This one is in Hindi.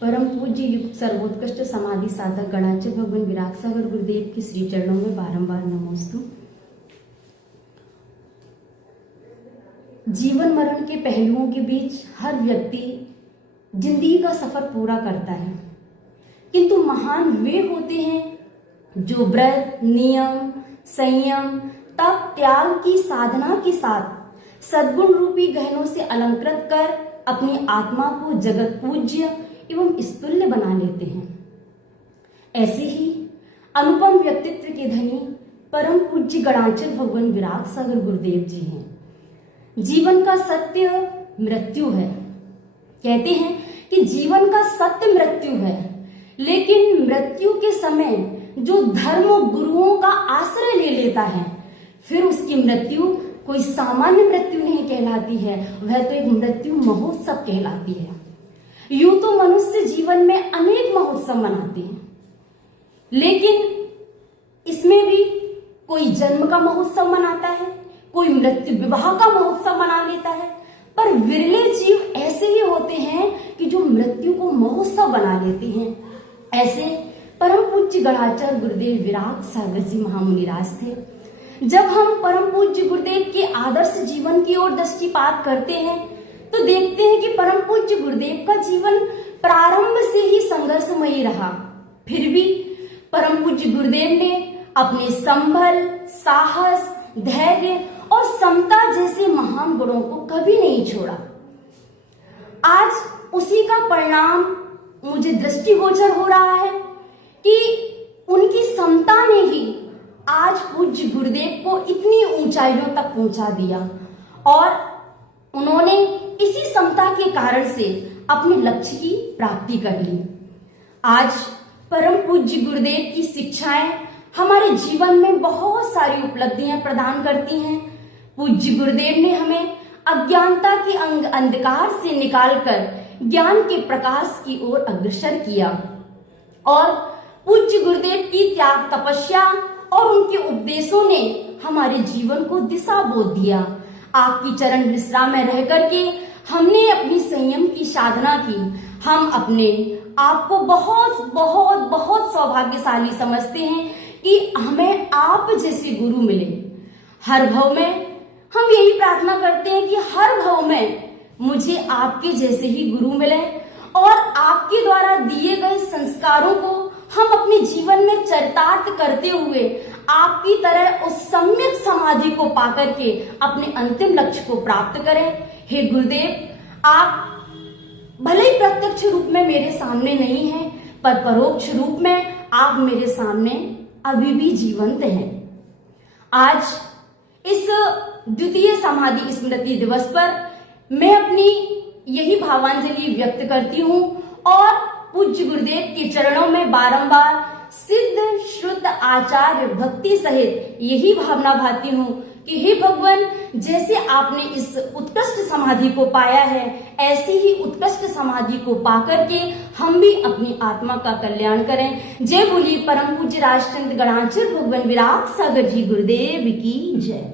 परम पूज्य युग सर्वोत्कृष्ट समाधि साधक गणाचार्य भगवान विराग सागर गुरुदेव की श्री चरणों में बारंबार नमोस्तु। जीवन मरण के पहलुओं के बीच हर व्यक्ति जिंदगी का सफर पूरा करता है, किंतु महान वे होते हैं जो व्रत, नियम, संयम, तप, त्याग की साधना के साथ सद्गुण रूपी गहनों से अलंकृत कर अपनी आत्मा को जगत पूज्य एवं स्तुल्य बना लेते हैं। ऐसे ही अनुपम व्यक्तित्व के धनी परम पूज्य गणाचार्य भगवान विराग सागर गुरुदेव जी हैं। जीवन का सत्य मृत्यु है। कहते हैं कि जीवन का सत्य मृत्यु है, लेकिन मृत्यु के समय जो धर्म गुरुओं का आश्रय ले लेता है, फिर उसकी मृत्यु कोई सामान्य मृत्यु नहीं कहलाती है, वह तो एक मृत्यु महोत्सव कहलाती है। यूं तो मनुष्य जीवन में अनेक महोत्सव मनाते हैं, लेकिन इसमें भी कोई जन्म का महोत्सव मनाता है, कोई मृत्यु विवाह का महोत्सव मना लेता है, पर विरले जीव ऐसे ही होते हैं कि जो मृत्यु को महोत्सव बना लेते हैं। ऐसे परम पूज्य गणाचार्य गुरुदेव विराग सागर जी महामुनिराज थे। जब हम परम पूज्य गुरुदेव के आदर्श जीवन की ओर दृष्टिपात करते हैं तो देखते हैं कि परम पूज्य गुरुदेव का जीवन प्रारंभ से ही संघर्षमयी रहा। फिर भी परम पूज्य गुरुदेव ने अपने संभल, साहस, धैर्य और समता जैसे महान गुणों को कभी नहीं छोड़ा। आज उसी का परिणाम मुझे दृष्टिगोचर हो रहा है कि उनकी समता ने ही आज पूज्य गुरुदेव को इतनी ऊंचाइयों तक पहुंचा दिया और उन्होंने इसी समता के कारण से अपने लक्ष्य की प्राप्ति कर ली। आज परम पूज्य गुरुदेव की शिक्षाएं हमारे जीवन में बहुत सारी उपलब्धियां प्रदान करती हैं। पूज्य गुरुदेव ने हमें अज्ञानता के अंधकार से निकालकर ज्ञान के प्रकाश की ओर अग्रसर किया और पूज्य गुरुदेव की त्याग तपस्या और उनके उपदेशों ने हमारे जीवन को दिशा बोध दिया। आपकी चरण विश्राम में रह करके हमने अपनी संयम की साधना की। हम अपने आप को बहुत बहुत बहुत सौभाग्यशाली समझते हैं कि हमें आप जैसे गुरु मिले। हर भव में हम यही प्रार्थना करते हैं कि हर भव में मुझे आपके जैसे ही गुरु मिले और आपके द्वारा दिए गए संस्कारों को हम अपने जीवन में चरितार्थ करते हुए आपकी तरह उस सम्यक समाधि को पाकर के अपने अंतिम लक्ष्य को प्राप्त करें। हे गुरुदेव, आप भले ही प्रत्यक्ष रूप में मेरे सामने नहीं हैं, पर परोक्ष रूप में आप मेरे सामने अभी भी जीवंत हैं। आज इस द्वितीय समाधि स्मृति दिवस पर मैं अपनी यही भावांजलि व्यक्त करती हूँ और पूज्य गुरुदेव के चरणों में बारंबार सिद्ध श्रुत आचार्य भक्ति सहित यही भावना भाती हूँ कि हे भगवान, जैसे आपने इस उत्कृष्ट समाधि को पाया है, ऐसी ही उत्कृष्ट समाधि को पाकर के हम भी अपनी आत्मा का कल्याण करें। जय बोलिए परम पूज्य राष्ट्रसंत गणाचार्य भगवान विराग सागर जी गुरुदेव की जय।